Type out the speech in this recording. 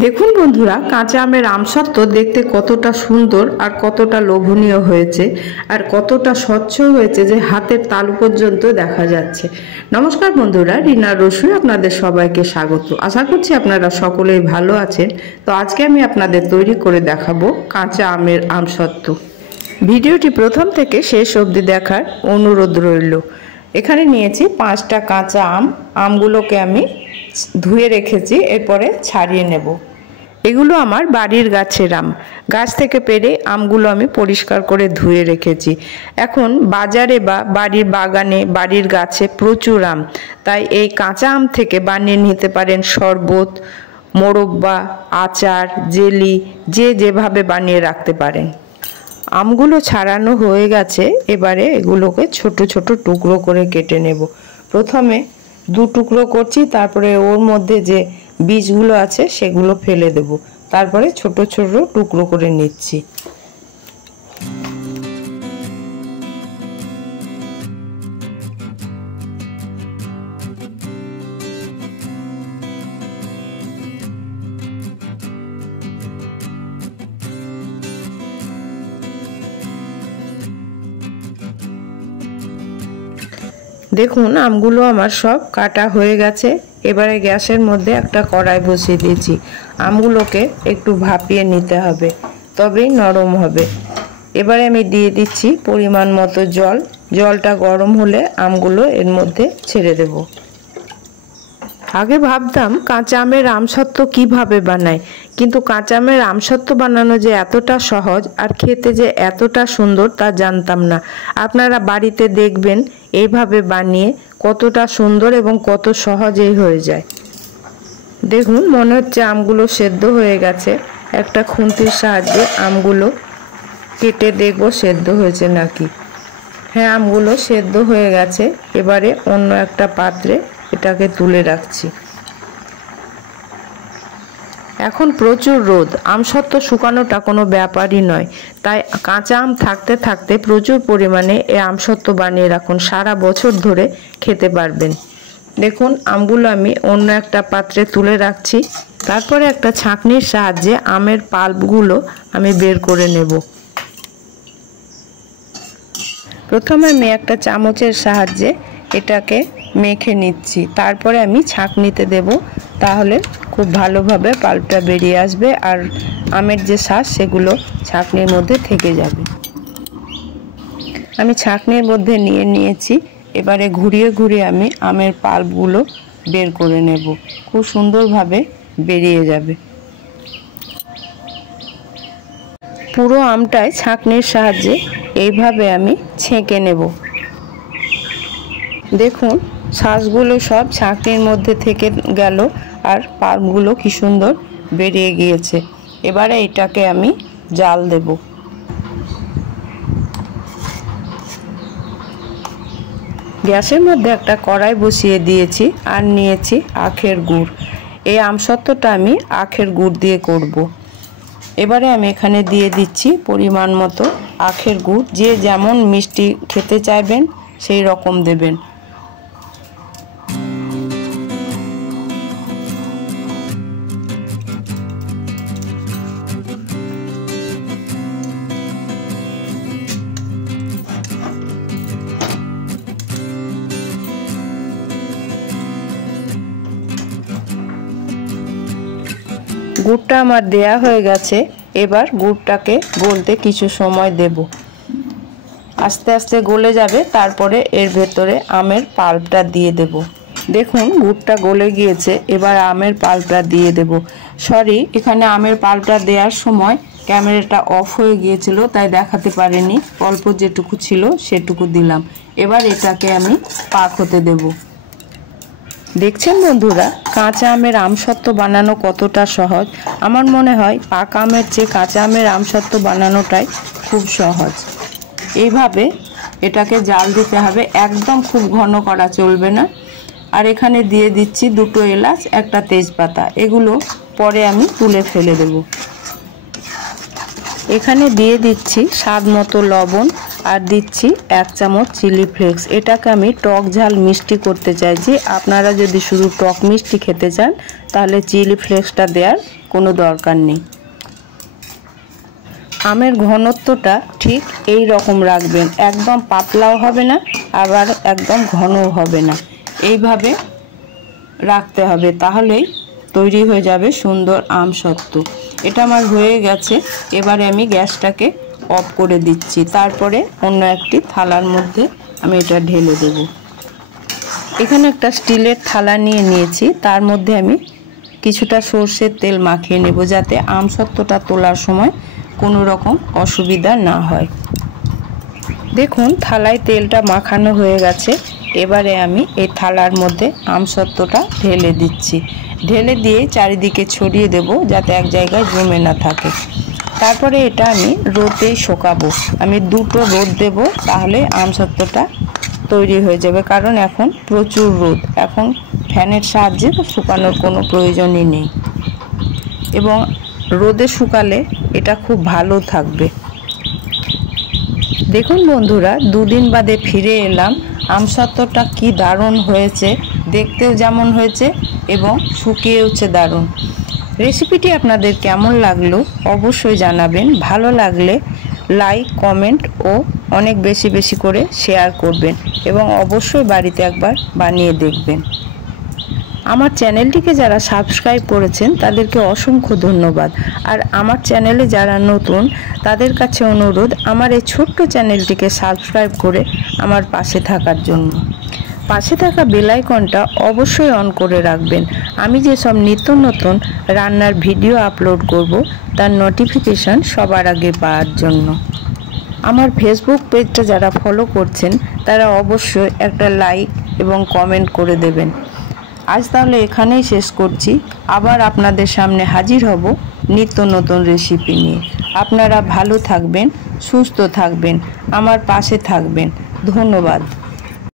দেখুন বন্ধুরা, কাঁচা আমের আমসত্ত্ব দেখতে কতটা সুন্দর আর কতটা লোভনীয় হয়েছে আর কতটা স্বচ্ছ হয়েছে যে হাতের তালু পর্যন্ত দেখা যাচ্ছে। নমস্কার বন্ধুরা, রিনা রসুই আপনাদের সবাইকে স্বাগত। আশা করছি আপনারা সকলেই ভালো আছেন। তো আজকে আমি আপনাদের তৈরি করে দেখাবো কাঁচা আমের আমসত্ত্ব। ভিডিওটি প্রথম থেকে শেষ অবধি দেখার অনুরোধ রইল। এখানে নিয়েছি 5টা কাঁচা আমগুলোকে আমি ধুয়ে রেখেছি, এরপরে ছাড়িয়ে নেব। এগুলো আমার বাড়ির গাছের আম, গাছ থেকে পেড়ে আমগুলো আমি পরিষ্কার করে ধুয়ে রেখেছি। এখন বাজারে বা বাড়ির বাগানে বাড়ির গাছে প্রচুর আম, তাই এই কাঁচা আম থেকে বানিয়ে নিতে পারেন শরবত, মোরব্বা, আচার, জেলি, যে যেভাবে বানিয়ে রাখতে পারেন। আমগুলো ছাড়ানো হয়ে গেছে, এবারে এগুলোকে ছোট ছোট টুকরো করে কেটে নেব। প্রথমে 2 টুকরো করছি, তারপরে ওর মধ্যে যে বীজগুলো আছে সেগুলো ফেলে দেব, তারপরে ছোট ছোট টুকরো করে নিচ্ছি। দেখুন আমগুলো আমার সব কাটা হয়ে গেছে। এবারে গ্যাসের মধ্যে একটা কড়াই বসিয়ে দিয়েছি। আমগুলোকে একটু ভাপিয়ে নিতে হবে, তবেই নরম হবে। এবারে আমি দিয়ে দিচ্ছি পরিমাণ মতো জল। জলটা গরম হলে আমগুলো এর মধ্যে ছেড়ে দেব। আগে ভাবতাম কাঁচা আমের আমসত্ত্ব কিভাবে বানায়, কিন্তু কাঁচা আমের আমসত্ত্ব বানানো যে এতটা সহজ আর খেতে যে এতটা সুন্দর তা জানতাম না। আপনারা বাড়িতে দেখবেন এইভাবে বানিয়ে কতটা সুন্দর এবং কত সহজেই হয়ে যায়। দেখুন, মনে হচ্ছে আমগুলো সেদ্ধ হয়ে গেছে। একটা খুন্তির সাহায্যে আমগুলো কেটে দেখব সেদ্ধ হয়েছে নাকি। হ্যাঁ, আমগুলো সেদ্ধ হয়ে গেছে। এবারে অন্য একটা পাত্রে এটাকে তুলে রাখছি। এখন প্রচুর রোদ, আমসত্ত্ব শুকানোটা কোনো ব্যাপারই নয়, তাই কাঁচা আম থাকতে থাকতে প্রচুর পরিমাণে এই আমসত্ত্ব বানিয়ে রাখুন, সারা বছর ধরে খেতে পারবেন। দেখুন, আমগুলো আমি অন্য একটা পাত্রে তুলে রাখছি। তারপরে একটা ছাঁকনির সাহায্যে আমের পাল্পগুলো আমি বের করে নেব। প্রথমে আমি একটা চামচের সাহায্যে এটাকে মেখে নিচ্ছি, তারপরে আমি ছাঁকনিতে দেব, তাহলে খুব ভালোভাবে পাল্পটা বেরিয়ে আসবে আর আমের যে শাঁস সেগুলো ছাঁকনির মধ্যে থেকে যাবে। আমি ছাঁকনির মধ্যে নিয়েছি। এবারে ঘুরিয়ে ঘুরিয়ে আমি আমের পাল্পগুলো বের করে নেব, খুব সুন্দরভাবে বেরিয়ে যাবে। পুরো আমটাই ছাঁকনির সাহায্যে এইভাবে আমি ছেঁকে নেব। দেখুন, শাঁসগুলো সব ছাঁকনির মধ্যে থেকে গেল আর পাল্পগুলো কি সুন্দর বেরিয়ে গিয়েছে। এবারে এটাকে আমি জাল দেব। গ্যাসের মধ্যে একটা কড়াই বসিয়ে দিয়েছি আর নিয়েছি আখের গুড়। এই আমসত্ত্বটা আমি আখের গুড় দিয়ে করব। এবারে আমি এখানে দিয়ে দিচ্ছি পরিমাণ মতো আখের গুড়। যে যেমন মিষ্টি খেতে চাইবেন সেই রকম দেবেন। গুড়টা আমার দেয়া হয়ে গেছে। এবার গুড়টাকে গলতে কিছু সময় দেব, আস্তে আস্তে গলে যাবে। তারপরে এর ভেতরে আমের পাল্পটা দিয়ে দেব। দেখুন, গুড়টা গলে গিয়েছে। এবার আমের পাল্পটা দিয়ে দেব। সরি, এখানে আমের পাল্পটা দেওয়ার সময় ক্যামেরাটা অফ হয়ে গিয়েছিল, তাই দেখাতে পারিনি। অল্প যেটুকু ছিল সেটুকু দিলাম। এবার এটাকে আমি পাক হতে দেব। দেখছেন বন্ধুরা, কাঁচা আমের আমসত্ত্ব বানানো কতটা সহজ। আমার মনে হয় পাকা আমের চেয়ে কাঁচা আমের আমসত্ত্ব বানানোটাই খুব সহজ। এইভাবে এটাকে জাল দিতে হবে, একদম খুব ঘন করা চলবে না। আর এখানে দিয়ে দিচ্ছি 2টো এলাচ, একটা তেজপাতা। এগুলো পরে আমি তুলে ফেলে দেব। এখানে দিয়ে দিচ্ছি স্বাদ মতো লবণ আর দিচ্ছি 1 চামচ চিলি ফ্লেক্স। এটাকে আমি টক ঝাল মিষ্টি করতে চাইছি। আপনারা যদি শুধু টক মিষ্টি খেতে চান তাহলে চিলি ফ্লেক্সটা দেওয়ার কোনো দরকার নেই। আমের ঘনত্বটা ঠিক এই রকম রাখবেন, একদম পাতলাও হবে না আবার একদম ঘনও হবে না, এইভাবে রাখতে হবে, তাহলেই তৈরি হয়ে যাবে সুন্দর আমসত্ত্ব। এটা আমার হয়ে গেছে। এবারে আমি গ্যাসটাকে অফ করে দিচ্ছি, তারপরে অন্য একটি থালার মধ্যে আমি এটা ঢেলে দেব। এখানে একটা স্টিলের থালা নিয়ে নিয়েছি, তার মধ্যে আমি কিছুটা সর্ষের তেল মাখিয়ে নেব, যাতে আমসত্ত্বটা তোলার সময় কোনো রকম অসুবিধা না হয়। দেখুন থালায় তেলটা মাখানো হয়ে গেছে। এবারে আমি এই থালার মধ্যে আমসত্ত্বটা ঢেলে দিচ্ছি, ঢেলে দিয়ে চারিদিকে ছড়িয়ে দেব যাতে এক জায়গায় জমে না থাকে। তারপরে এটা আমি রোদেই শুকাবো। আমি 2টো রোদ দেব, তাহলে আমসত্ত্বটা তৈরি হয়ে যাবে, কারণ এখন প্রচুর রোদ, এখন ফ্যানের সাহায্যে শুকানোর কোনো প্রয়োজনই নেই এবং রোদে শুকালে এটা খুব ভালো থাকবে। দেখুন বন্ধুরা, 2 দিন বাদে ফিরে এলাম। আমসত্ত্বটা কি দারুণ হয়েছে, দেখতেও যেমন হয়েছে এবং শুকিয়েওছে দারুণ। রেসিপিটি আপনাদের কেমন লাগলো অবশ্যই জানাবেন। ভালো লাগলে লাইক, কমেন্ট ও অনেক বেশি বেশি করে শেয়ার করবেন এবং অবশ্যই বাড়িতে একবার বানিয়ে দেখবেন। আমার চ্যানেলটিকে যারা সাবস্ক্রাইব করেছেন তাদেরকে অসংখ্য ধন্যবাদ। আর আমার চ্যানেলে যারা নতুন তাদের কাছে অনুরোধ, আমার এই ছোট্ট চ্যানেলটিকে সাবস্ক্রাইব করে আমার পাশে থাকার জন্য। পাশে থাকা বেল আইকনটা অবশ্যই অন করে রাখবেন। আমি যেসব নিত্য নতুন রান্নার ভিডিও আপলোড করব তার নোটিফিকেশন সবার আগে পাওয়ার জন্য। আমার ফেসবুক পেজটা যারা ফলো করছেন তারা অবশ্যই একটা লাইক এবং কমেন্ট করে দেবেন। আজ তাহলে এখানেই শেষ করছি। আবার আপনাদের সামনে হাজির হব নিত্য নতুন রেসিপি নিয়ে। আপনারা ভালো থাকবেন, সুস্থ থাকবেন, আমার পাশে থাকবেন। ধন্যবাদ।